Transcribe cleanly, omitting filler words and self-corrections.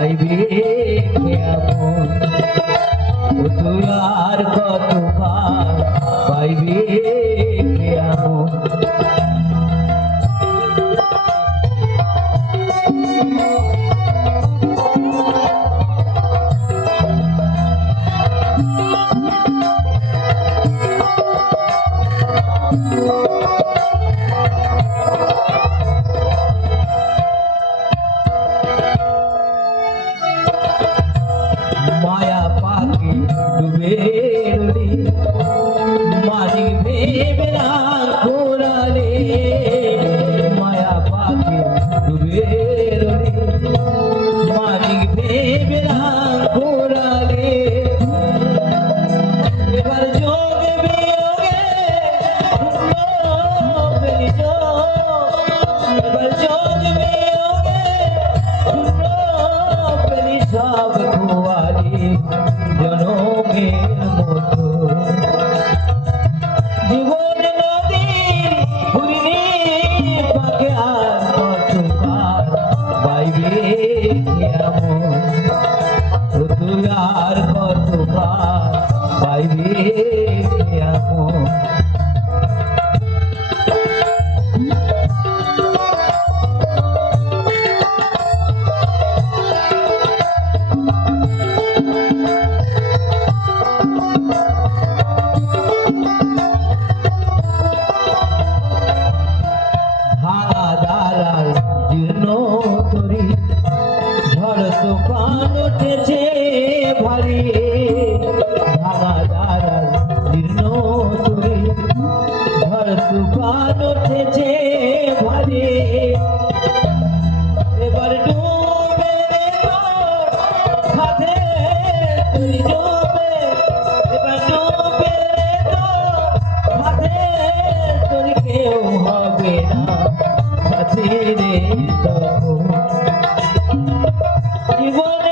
পাইবে কেমন তুই আর কতবার পাইবে কেমন মায়া পাখি ডুবে রলি মাঝি ভেবে না ঘোরালে মায়া পাখি ডুবে রলি মাঝি ভেবে না ঘোরালে এবার যোগে বিয়োগে এবার যোগে বিয়োগে সব খোয়ালি জনমের মতো জীবন নদীর ঘুরিনি পাকে আর কতবার বাইবে কেমন তুই আর কতবার বাইবে কেমন জীর্ণ তরি ঝড় তুফান উঠেছে ভারী ভাঙা দাঁড়ার জীর্ণ তরি ঝড় তুফান উঠেছে ভারী এবার ডুবে সাথে তুই ডুবে এবার ডুবে সাথে তোর কেউ হবে না জীবন